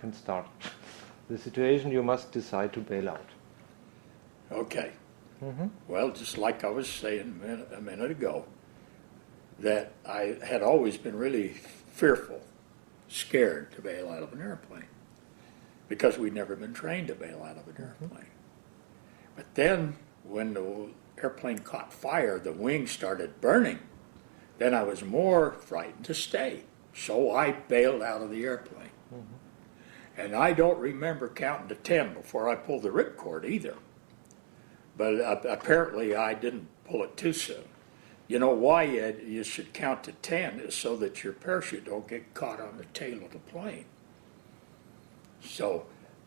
can start the situation. You must decide to bail out. Okay. Well, just like I was saying a minute ago, that I had always been really fearful, scared to bail out of an airplane because we'd never been trained to bail out of an airplane. But then when the airplane caught fire, the wings started burning, then I was more frightened to stay. So I bailed out of the airplane. And I don't remember counting to 10 before I pulled the ripcord either. But apparently I didn't pull it too soon. You know why you should count to 10 is so that your parachute don't get caught on the tail of the plane. So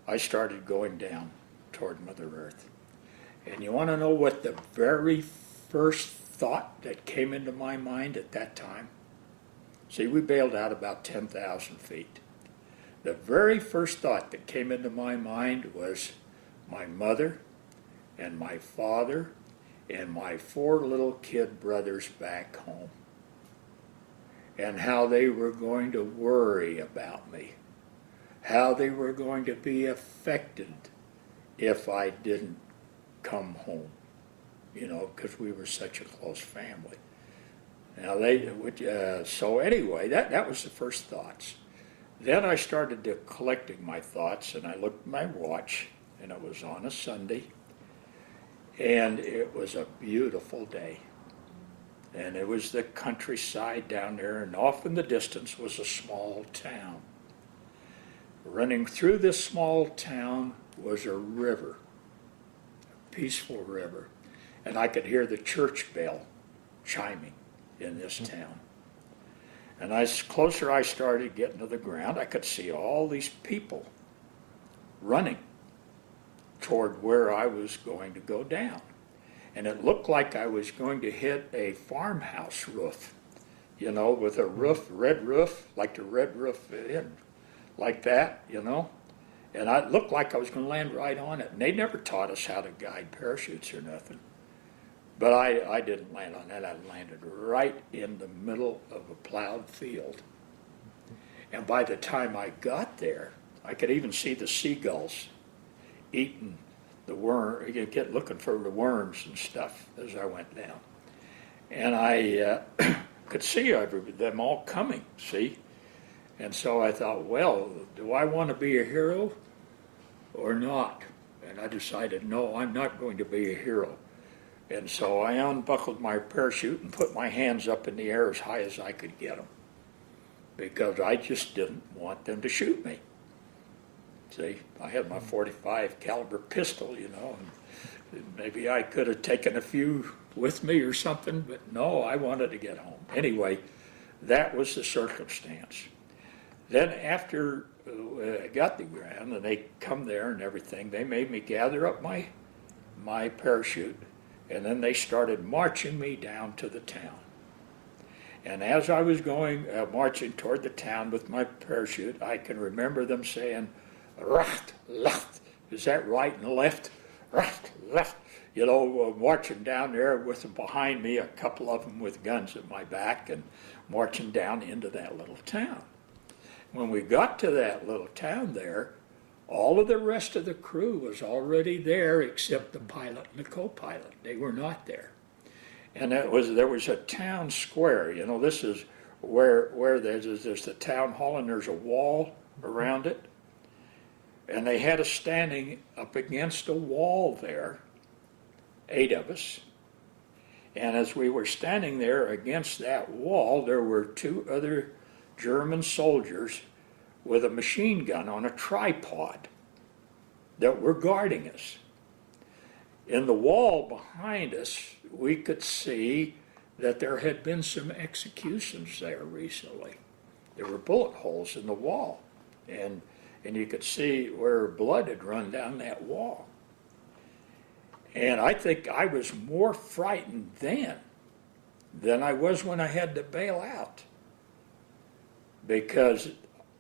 I started going down toward Mother Earth. And you want to know what the very first thought that came into my mind at that time? See, we bailed out about 10,000 feet. The very first thought that came into my mind was my mother and my father and my 4 little kid brothers back home, and how they were going to worry about me, how they were going to be affected if I didn't come home, you know, because we were such a close family. Now so anyway, that was the first thoughts. Then I started collecting my thoughts, and I looked at my watch, and it was on a Sunday, and it was a beautiful day. And it was the countryside down there, and off in the distance was a small town. Running through this small town was a river, a peaceful river, and I could hear the church bell chiming in this town. And as closer I started getting to the ground, I could see all these people running toward where I was going to go down. And it looked like I was going to hit a farmhouse roof, you know, with a roof, red roof, like the red roof in, like that, you know. And it looked like I was going to land right on it. And they never taught us how to guide parachutes or nothing. But I didn't land on that. I landed right in the middle of a plowed field. And by the time I got there, I could even see the seagulls eating the worm, looking for the worms and stuff as I went down. And I could see them all coming, see? And so I thought, well, do I want to be a hero or not? And I decided, no, I'm not going to be a hero. And so I unbuckled my parachute and put my hands up in the air as high as I could get them, because I just didn't want them to shoot me. See, I had my .45 caliber pistol, you know, and maybe I could have taken a few with me or something, but no, I wanted to get home. Anyway, that was the circumstance. Then after I got the ground and they come there and everything, they made me gather up my parachute. And then they started marching me down to the town. And as I was going, marching toward the town with my parachute, I can remember them saying, "Recht, left." Is that right and left? Recht, left. You know, marching down there with them behind me, a couple of them with guns at my back, and marching down into that little town. When we got to that little town there, all of the rest of the crew was already there except the pilot and the co-pilot. They were not there. And there was a town square. You know, this is where there's the town hall, and there's a wall around it. And they had us standing up against a wall there, 8 of us. And as we were standing there against that wall, there were 2 other German soldiers with a machine gun on a tripod that were guarding us. In the wall behind us, we could see that there had been some executions there recently. There were bullet holes in the wall, and you could see where blood had run down that wall. And I think I was more frightened then than I was when I had to bail out, because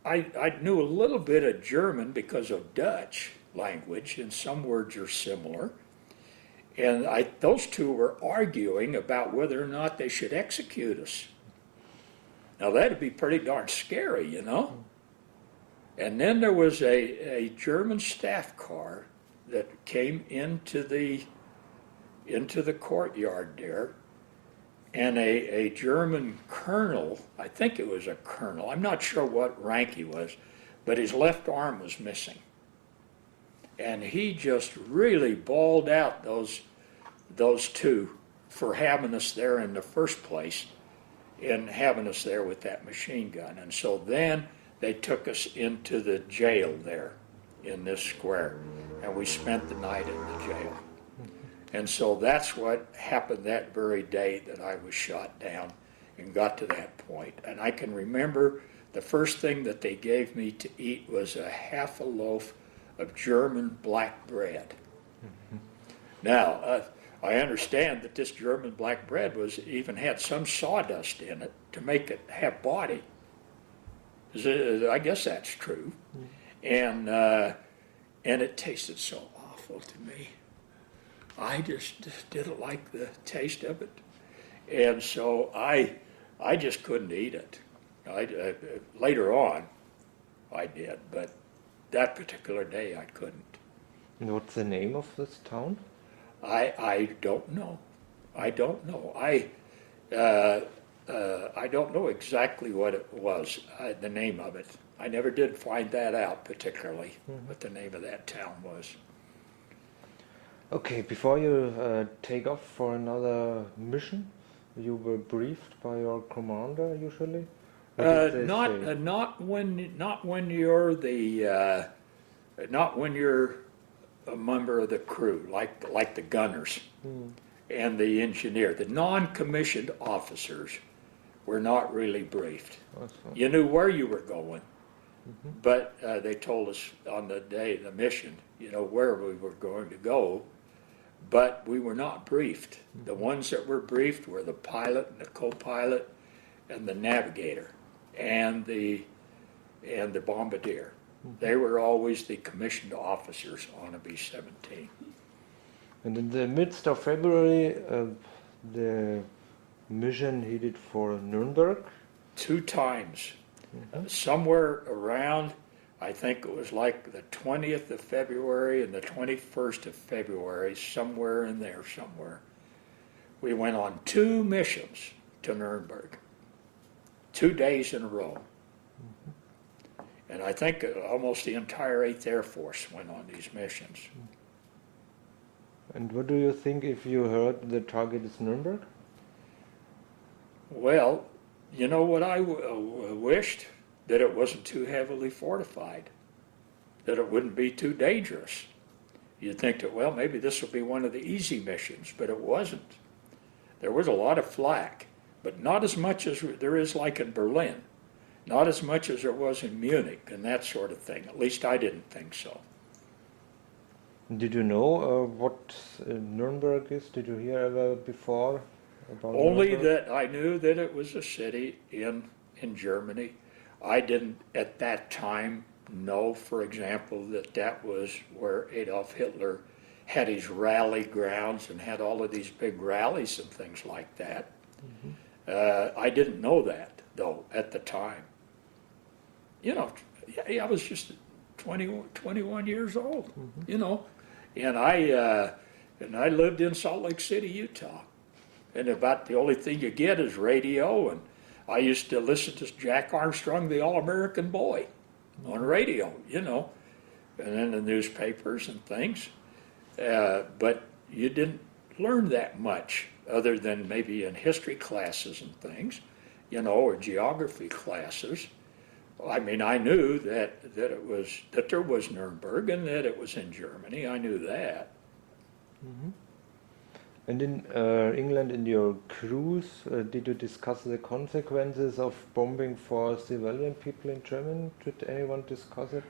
I knew a little bit of German because of Dutch language, and some words are similar. And those 2 were arguing about whether or not they should execute us. Now that'd be pretty darn scary, you know? And then there was a German staff car that came into the courtyard there, and a German colonel, I think it was a colonel, I'm not sure what rank he was, but his left arm was missing. And he just really bawled out those two for having us there in the first place and having us there with that machine gun. And so then they took us into the jail there in this square, and we spent the night in the jail. And so that's what happened that very day that I was shot down and got to that point. And I can remember the first thing that they gave me to eat was a half a loaf of German black bread. Now, I understand that this German black bread even had some sawdust in it to make it have body. I guess that's true. And it tasted so awful to me. I just didn't like the taste of it. And so I just couldn't eat it. Later on, I did, but that particular day I couldn't. And what's the name of this town? I don't know. I don't know. I don't know exactly what it was, the name of it. I never did find that out particularly, what the name of that town was. Okay, before you take off for another mission, you were briefed by your commander usually? Not when you're a member of the crew, like the gunners and the engineer. The non-commissioned officers were not really briefed. Awesome. You knew where you were going, but they told us on the day of the mission, where we were going to go, but we were not briefed. The ones that were briefed were the pilot and the co-pilot and the navigator and the bombardier. They were always the commissioned officers on a B-17. And in the midst of February, the mission headed for Nuremberg? 2 times. Somewhere around, I think it was like the 20th of February and the 21st of February, somewhere in there somewhere. We went on 2 missions to Nuremberg, 2 days in a row. And I think almost the entire 8th Air Force went on these missions. And what do you think if you heard the target is Nuremberg? Well, you know what I wished? That it wasn't too heavily fortified, that it wouldn't be too dangerous. You'd think that, well, maybe this will be one of the easy missions, but it wasn't. There was a lot of flak, but not as much as there is like in Berlin. Not as much as there was in Munich and that sort of thing. At least I didn't think so. Did you know what Nuremberg is? Did you hear ever before about Only Nuremberg? that I knew that it was a city in Germany. I didn't at that time know, for example, that was where Adolf Hitler had his rally grounds and had all of these big rallies and things like that. I didn't know that, though, at the time. I was just 21 years old, and I lived in Salt Lake City, Utah, and about the only thing you get is radio, and I used to listen to Jack Armstrong, the All-American Boy, on radio, and in the newspapers and things, but you didn't learn that much other than maybe in history classes and things, or geography classes. I mean, I knew that there was Nuremberg and that it was in Germany. I knew that. And in England, in your cruise, did you discuss the consequences of bombing for civilian people in Germany? Did anyone discuss it?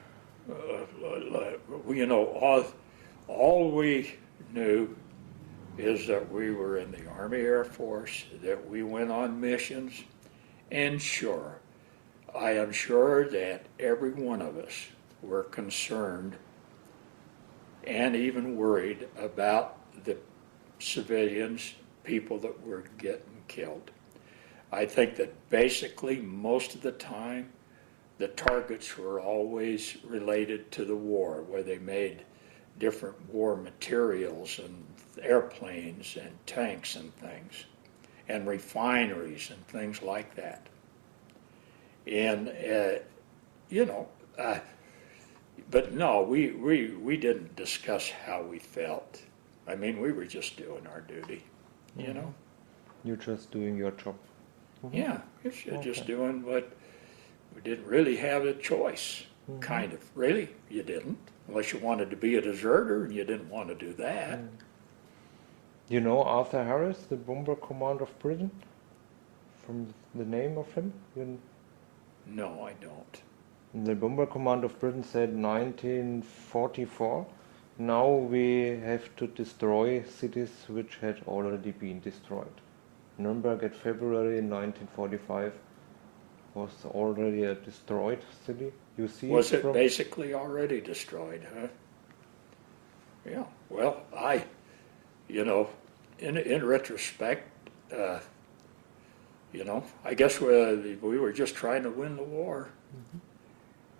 All we knew is that we were in the Army Air Force, that we went on missions, and sure, I am sure that every one of us were concerned and even worried about the civilians, people that were getting killed. I think that basically most of the time the targets were always related to the war, where they made different war materials and airplanes and tanks and things, and refineries and things like that. And, but no, we didn't discuss how we felt. I mean, we were just doing our duty, you know? You're just doing your job. Yeah, you're just doing what we didn't really have a choice, kind of. Really, you didn't, unless you wanted to be a deserter and you didn't want to do that. You know Arthur Harris, the bomber commander of Britain? From the name of him? No, I don't. The bomber command of Britain said 1944, now we have to destroy cities which had already been destroyed. Nuremberg at February 1945 was already a destroyed city. You see Was it basically already destroyed, huh? Yeah, well, in retrospect, I guess we were just trying to win the war.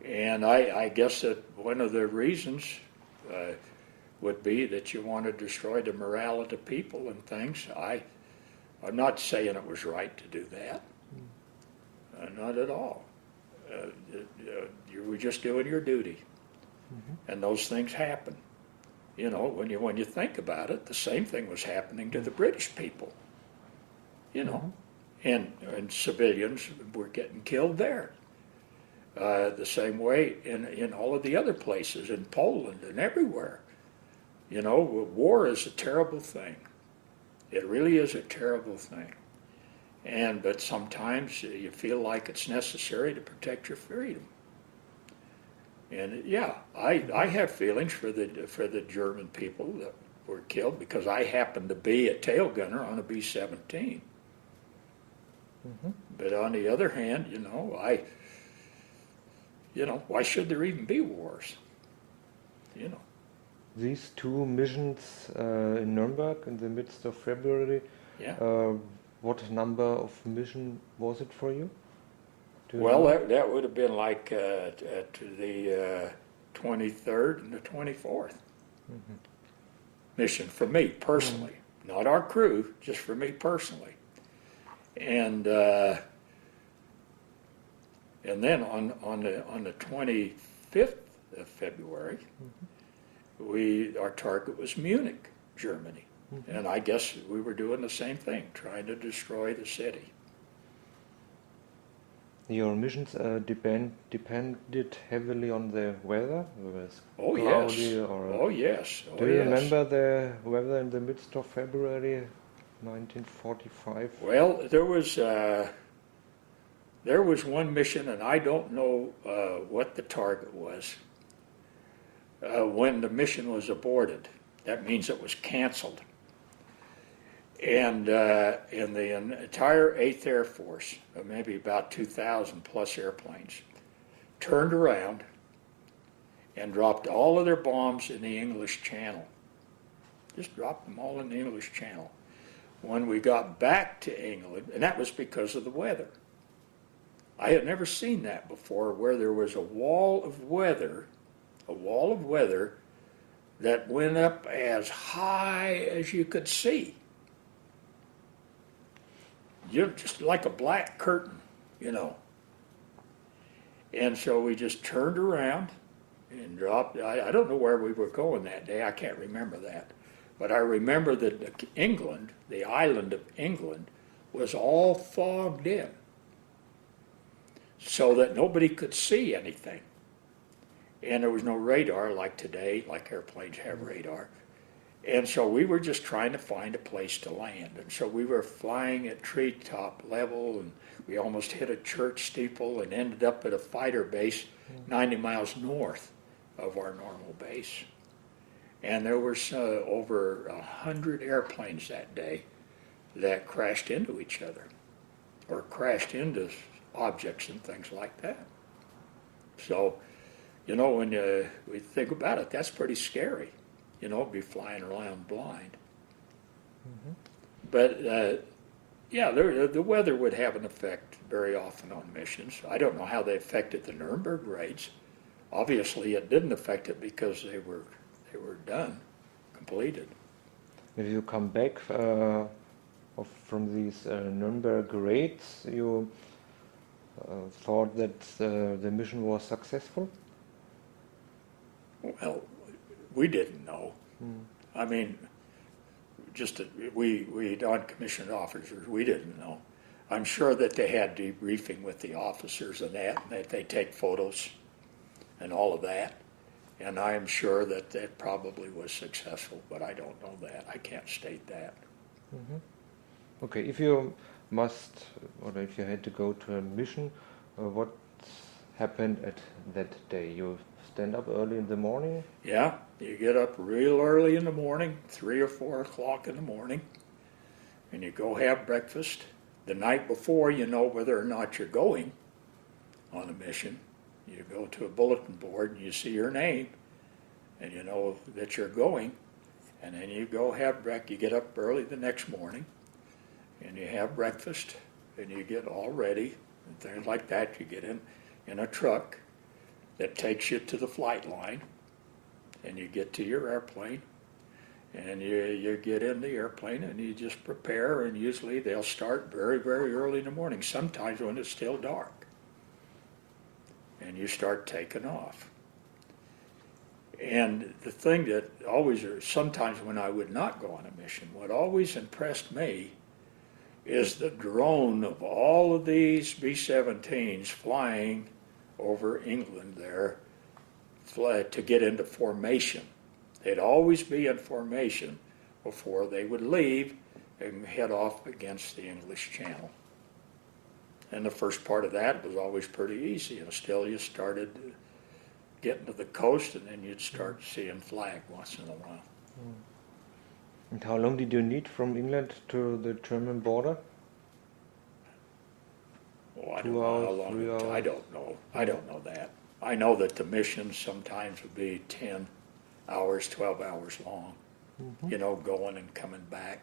And I guess that one of the reasons would be that you want to destroy the morale of the people and things. I'm not saying it was right to do that. Not at all. You were just doing your duty. And those things happen. When you think about it, the same thing was happening to the British people. And civilians were getting killed there. The same way in all of the other places, in Poland and everywhere. War is a terrible thing. It really is a terrible thing. But sometimes you feel like it's necessary to protect your freedom. And yeah, I have feelings for the German people that were killed because I happened to be a tail gunner on a B-17. But on the other hand, why should there even be wars? These two missions in Nuremberg in the midst of February, what number of mission was it for you? Well, that would have been like the 23rd and the 24th mission for me personally. Not our crew, just for me personally. And then on the 25th of February, our target was Munich, Germany. And I guess we were doing the same thing, trying to destroy the city. Your missions depended heavily on the weather? It was cloudy yes. Or yes. Do you remember the weather in the midst of February 1945? Well, there was one mission, and I don't know what the target was. When the mission was aborted, that means it was canceled. And in the entire 8th Air Force, maybe about 2,000 plus airplanes, turned around and dropped all of their bombs in the English Channel. Just dropped them all in the English Channel. When we got back to England, and that was because of the weather. I had never seen that before, where there was a wall of weather that went up as high as you could see. Just like a black curtain, And so we just turned around and dropped. I don't know where we were going that day. I can't remember that. But I remember that England, the island of England, was all fogged in so that nobody could see anything. And there was no radar like today, like airplanes have radar. And so we were just trying to find a place to land. And so we were flying at treetop level, and we almost hit a church steeple and ended up at a fighter base 90 miles north of our normal base. And there were over 100 airplanes that day that crashed into each other or crashed into objects and things like that. So, when we think about it, that's pretty scary. Be flying around blind. But, yeah, the weather would have an effect very often on missions. I don't know how they affected the Nuremberg raids. Obviously, it didn't affect it because they were done, completed. If you come back from these Nuremberg raids, you thought that the mission was successful? Well, we didn't know. I mean, we non-commissioned officers, we didn't know. I'm sure that they had debriefing with the officers and that they take photos and all of that. And I'm sure that that probably was successful, but I don't know that. I can't state that. Okay, if you must, or if you had to go to a mission, what happened at that day? You stand up early in the morning? Yeah, you get up real early in the morning, 3 or 4 o'clock in the morning, and you go have breakfast. The night before, you know whether or not you're going on a mission. You go to a bulletin board and you see your name, and you know that you're going, and then you go have breakfast. You get up early the next morning, and you have breakfast, and you get all ready, and things like that. You get in a truck that takes you to the flight line, and you get to your airplane, and you get in the airplane, and you just prepare, and usually they'll start very, very early in the morning, sometimes when it's still dark, and you start taking off. And the thing that always, or sometimes when I would not go on a mission, what always impressed me is the drone of all of these B-17s flying over England there to get into formation. They'd always be in formation before they would leave and head off against the English Channel. And the first part of that was always pretty easy. And still you started getting to the coast, and then you'd start seeing flag once in a while. And how long did you need from England to the German border? Oh, I don't know how long. 3 hours? I don't know. I don't know that. I know that the missions sometimes would be 10 hours, 12 hours long, you know, going and coming back.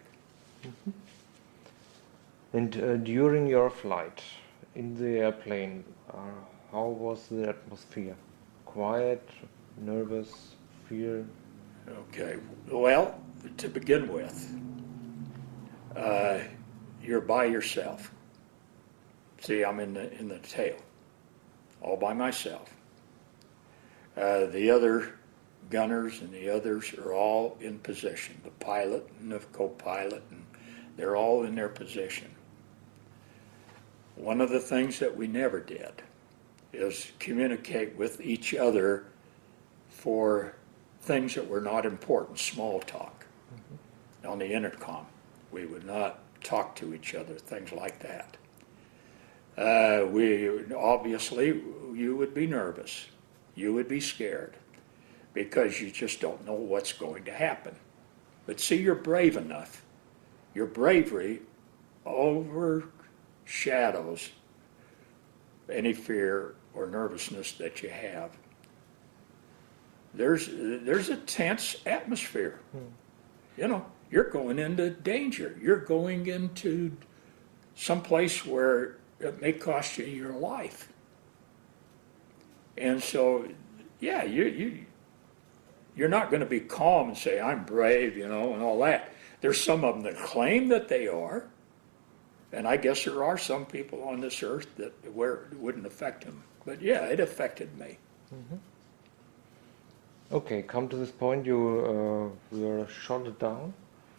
And during your flight in the airplane, how was the atmosphere? Quiet, nervous, fear? Okay. Well, to begin with, you're by yourself. See, I'm in the tail, all by myself. The other gunners and the others are all in position. The pilot and the co-pilot, and they're all in their position. One of the things that we never did is communicate with each other for things that were not important, small talk. On the intercom, we would not talk to each other, things like that. Obviously, you would be nervous. You would be scared because you just don't know what's going to happen. But see, you're brave enough. Your bravery overshadows any fear or nervousness that you have. There's a tense atmosphere. You know, you're going into danger. You're going into some place where it may cost you your life. And so, yeah, you're not going to be calm and say, I'm brave, you know, and all that. There's some of them that claim that they are, and I guess there are some people on this earth where it wouldn't affect them. But yeah, it affected me. Okay, come to this point, you were shot down.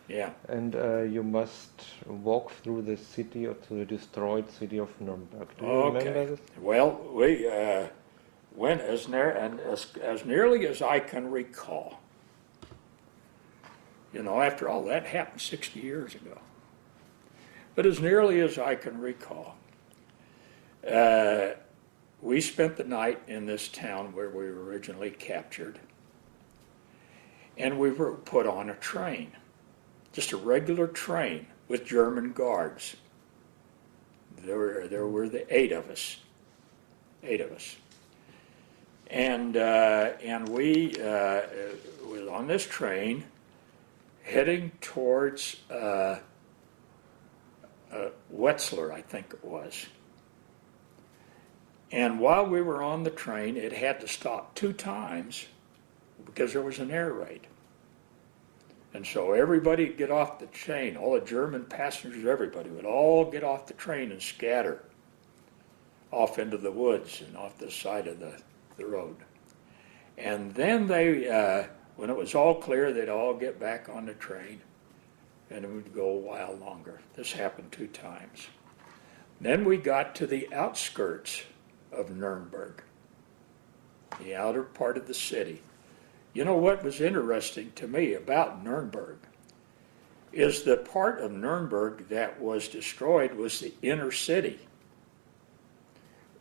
Yeah. And you must walk through the city, or through the destroyed city of Nuremberg. Do you remember this? Well, we went as nearly as I can recall. You know, after all, that happened 60 years ago. But as nearly as I can recall, we spent the night in this town where we were originally captured. And we were put on a train. Just a regular train with German guards. There were the 8 of us. And we was on this train heading towards Wetzlar, I think it was. And while we were on the train, it had to stop 2 times because there was an air raid. And so everybody would get off the train, all the German passengers, everybody would all get off the train and scatter off into the woods and off the side of the road. And then they, when it was all clear, they'd all get back on the train and it would go a while longer. This happened 2 times. Then we got to the outskirts of Nuremberg, the outer part of the city. You know what was interesting to me about Nuremberg is the part of Nuremberg that was destroyed was the inner city.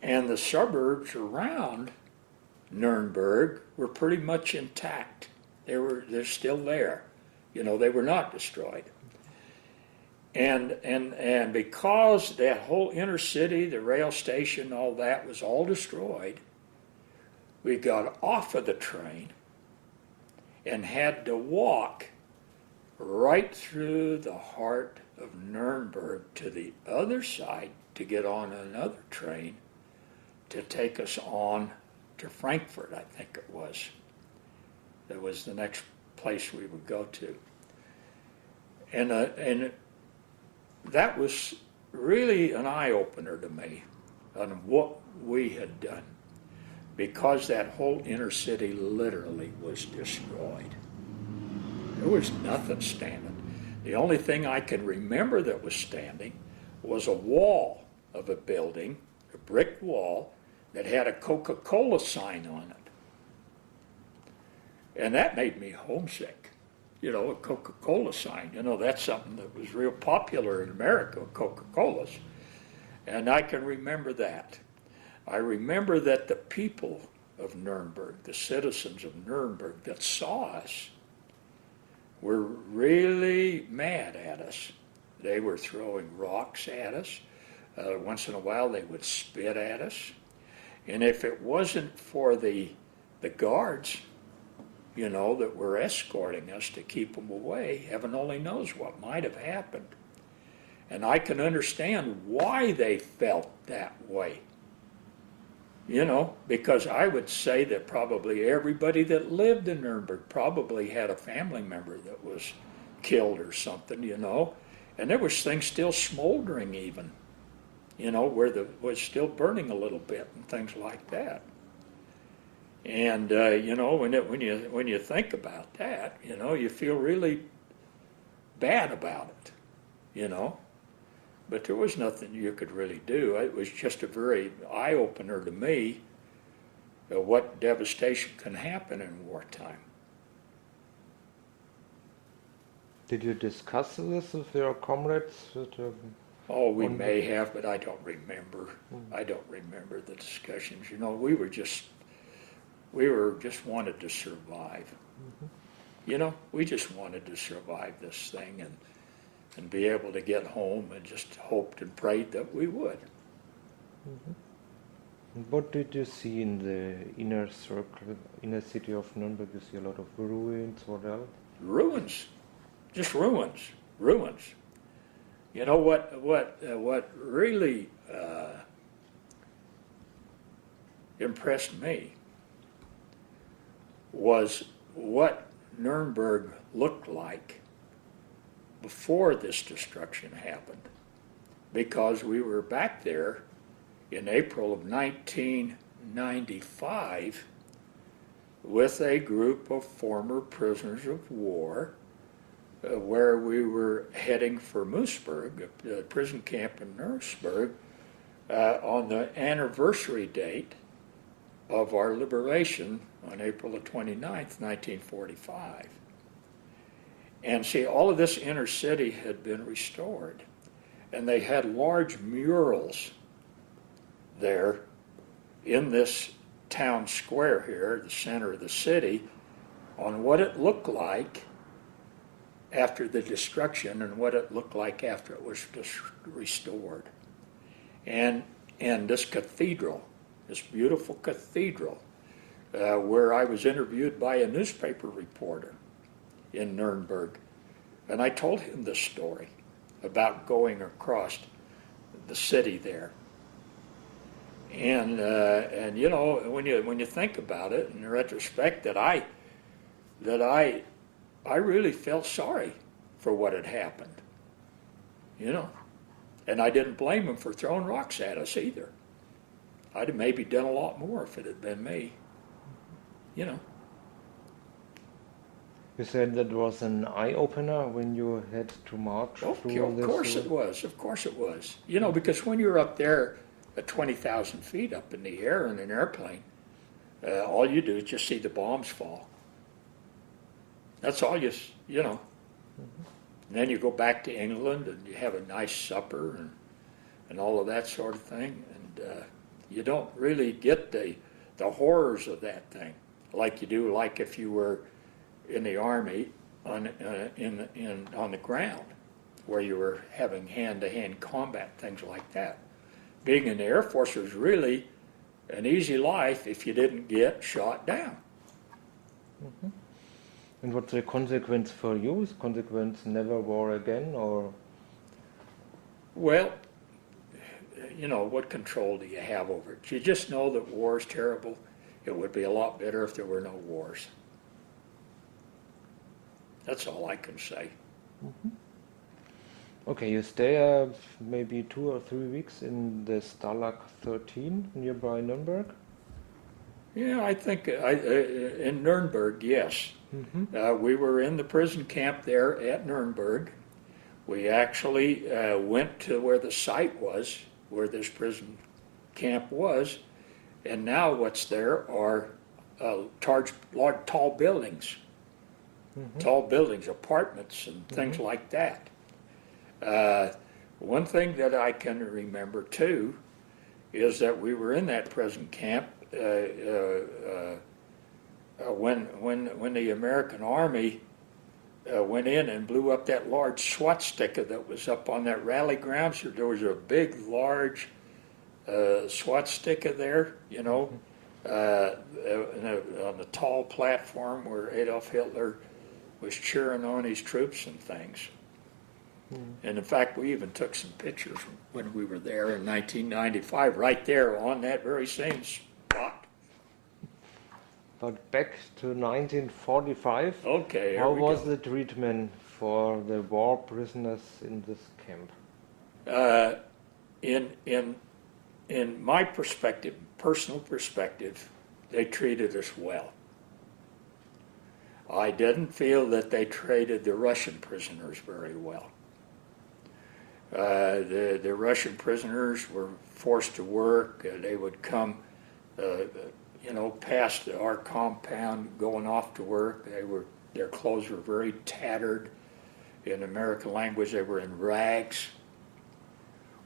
And the suburbs around Nuremberg were pretty much intact. They're still there. You know, they were not destroyed. And because that whole inner city, the rail station, all that was all destroyed, we got off of the train and had to walk right through the heart of Nuremberg to the other side to get on another train to take us on to Frankfurt, I think it was. That was the next place we would go to. And that was really an eye-opener to me on what we had done, because that whole inner city literally was destroyed. There was nothing standing. The only thing I can remember that was standing was a wall of a building, a brick wall, that had a Coca-Cola sign on it. And that made me homesick. You know, a Coca-Cola sign. You know, that's something that was real popular in America, Coca-Colas. And I can remember that. I remember that the people of Nuremberg, the citizens of Nuremberg that saw us, were really mad at us. They were throwing rocks at us. Once in a while they would spit at us. And if it wasn't for the guards, you know, that were escorting us to keep them away, heaven only knows what might have happened. And I can understand why they felt that way. You know, because I would say that probably everybody that lived in Nuremberg probably had a family member that was killed or something, you know. And there was things still smoldering even, you know, where the was still burning a little bit and things like that. And you know, when you think about that, you know, you feel really bad about it, you know. But there was nothing you could really do. It was just a very eye-opener to me of what devastation can happen in wartime. Did you discuss this with your comrades? Oh, we may have, but I don't remember. I don't remember the discussions. You know, we were just wanted to survive. You know, we just wanted to survive this thing and be able to get home, and just hoped and prayed that we would. What did you see in the inner circle, inner city of Nuremberg? You see a lot of ruins. What else? Ruins, just ruins. You know what really impressed me was what Nuremberg looked like before this destruction happened, because we were back there in April of 1995 with a group of former prisoners of war where we were heading for Moosburg, a prison camp in Nuremberg, on the anniversary date of our liberation on April the 29th, 1945. And see, all of this inner city had been restored. And they had large murals there in this town square here, the center of the city, on what it looked like after the destruction and what it looked like after it was restored. And this cathedral, this beautiful cathedral, where I was interviewed by a newspaper reporter in Nuremberg. And I told him this story. about going across the city there. And you know, when you think about it in retrospect, that I really felt sorry for what had happened, you know, and I didn't blame them for throwing rocks at us either. I'd have maybe done a lot more if it had been me, you know. You said that was an eye-opener when you had to march through Of this course route? it was. Of course it was. You know, because when you're up there at 20,000 feet up in the air in an airplane, all you do is just see the bombs fall. That's all you know. And then you go back to England and you have a nice supper and all of that sort of thing. And you don't really get the horrors of that thing like you do, like if you were in the Army on the ground, where you were having hand-to-hand combat, things like that. Being in the Air Force was really an easy life if you didn't get shot down. Mm-hmm. And what's the consequence for you? Is consequence never war again, or? Well, you know, what control do you have over it? You just know that war is terrible. It would be a lot better if there were no wars. That's all I can say. Mm-hmm. Okay, you stay maybe 2 or 3 weeks in the Stalag 13 nearby Nuremberg? Yeah, I think in Nuremberg, yes. Mm-hmm. We were in the prison camp there at Nuremberg. We actually went to where the site was, where this prison camp was, and now what's there are large, tall buildings. Mm-hmm. Tall buildings, apartments, and things mm-hmm. like that. One thing that I can remember too is that we were in that prison camp when the American Army went in and blew up that large swastika that was up on that rally ground. So there was a big, large swastika there, you know, on the tall platform where Adolf Hitler was cheering on his troops and things. And in fact, we even took some pictures when we were there in 1995, right there on that very same spot. But back to 1945. Okay, how was the treatment for the war prisoners in this camp? In my perspective, personal perspective, they treated us well. I didn't feel that they treated the Russian prisoners very well. The Russian prisoners were forced to work. They would come, you know, past our compound going off to work. Their clothes were very tattered. In American language, they were in rags.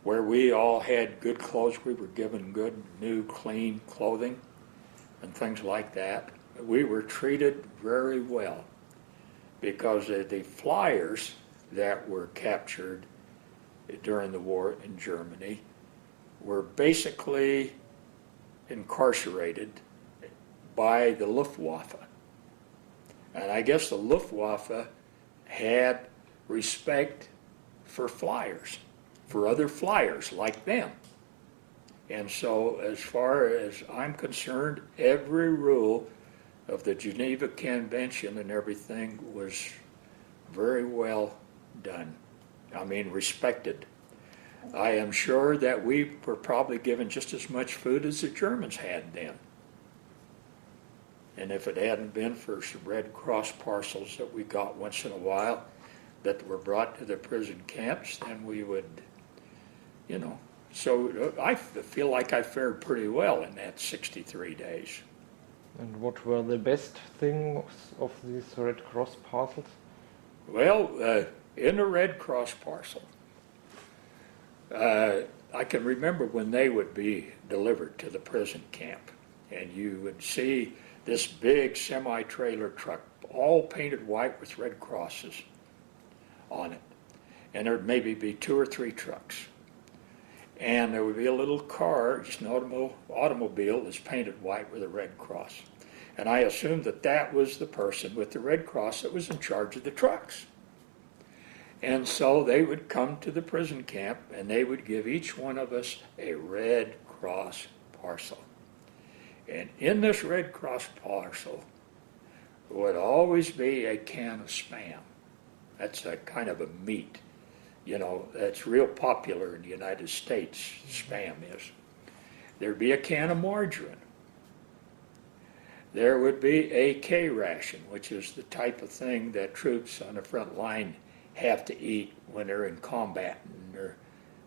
Where we all had good clothes, we were given good, new, clean clothing and things like that. We were treated very well because the flyers that were captured during the war in Germany were basically incarcerated by the Luftwaffe. And I guess the Luftwaffe had respect for flyers, for other flyers like them. And so as far as I'm concerned, every rule of the Geneva Convention and everything was very well done. I mean, respected. I am sure that we were probably given just as much food as the Germans had then. And if it hadn't been for some Red Cross parcels that we got once in a while that were brought to the prison camps, then we would, you know. So I feel like I fared pretty well in that 63 days. And what were the best things of these Red Cross parcels? Well, in the Red Cross parcel, I can remember when they would be delivered to the prison camp, and you would see this big semi-trailer truck, all painted white with red crosses on it. And there would maybe be 2 or 3 trucks. And there would be a little car, just an automobile that's painted white with a red cross. And I assumed that that was the person with the red cross that was in charge of the trucks. And so they would come to the prison camp and they would give each one of us a Red Cross parcel. And in this Red Cross parcel would always be a can of Spam. That's a kind of a meat, you know, that's real popular in the United States, Spam is. There'd be a can of margarine. There would be a K ration, which is the type of thing that troops on the front line have to eat when they're in combat and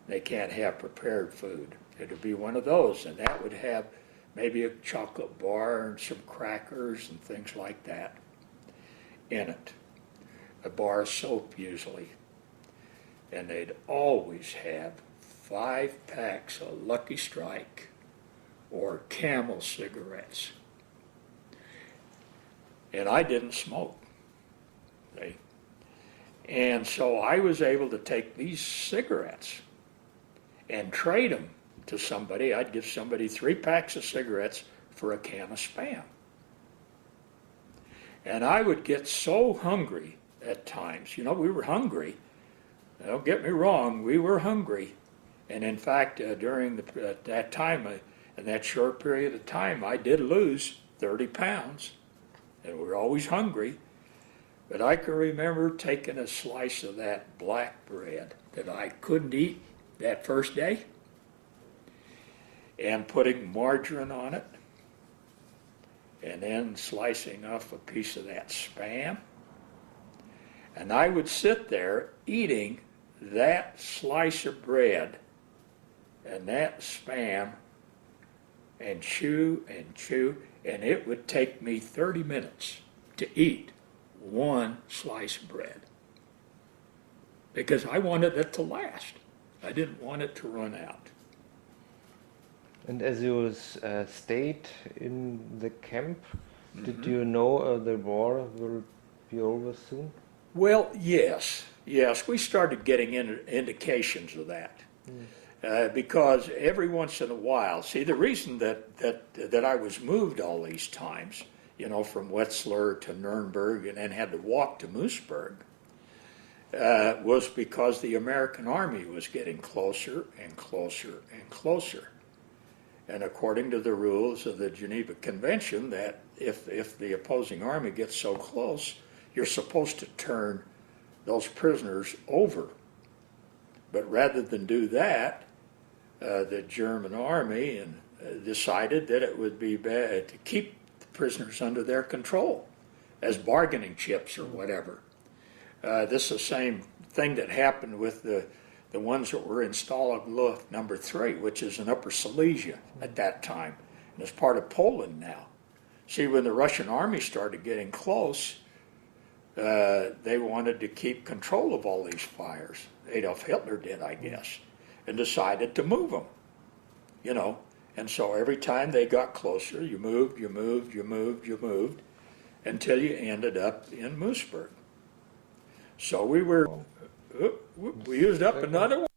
they can't have prepared food. It'd be one of those, and that would have maybe a chocolate bar and some crackers and things like that in it. A bar of soap usually. And they'd always have 5 packs of Lucky Strike or Camel cigarettes. And I didn't smoke. See? And so I was able to take these cigarettes and trade them to somebody. I'd give somebody 3 packs of cigarettes for a can of Spam. And I would get so hungry at times. You know, we were hungry. Don't get me wrong, we were hungry. And in fact, during that time, in that short period of time, I did lose 30 pounds. And we were always hungry. But I can remember taking a slice of that black bread that I couldn't eat that first day and putting margarine on it and then slicing off a piece of that Spam. And I would sit there eating that slice of bread and that Spam and chew, and it would take me 30 minutes to eat one slice of bread because I wanted it to last. I didn't want it to run out. And as you stayed in the camp, did you know the war will be over soon? Well, yes. We started getting indications of that. Because every once in a while, see, the reason that I was moved all these times, you know, from Wetzlar to Nuremberg and then had to walk to Moosburg, was because the American army was getting closer and closer and closer. And according to the rules of the Geneva Convention, that if the opposing army gets so close, you're supposed to turn those prisoners over. But rather than do that, the German army decided that it would be bad to keep the prisoners under their control as bargaining chips or whatever. This is the same thing that happened with the ones that were in Stalag Luft number 3, which is in Upper Silesia at that time, and it's part of Poland now. See, when the Russian army started getting close, they wanted to keep control of all these fires. Adolf Hitler did, I guess, and decided to move them, you know. And so every time they got closer, you moved, until you ended up in Moosburg. So we used up another one.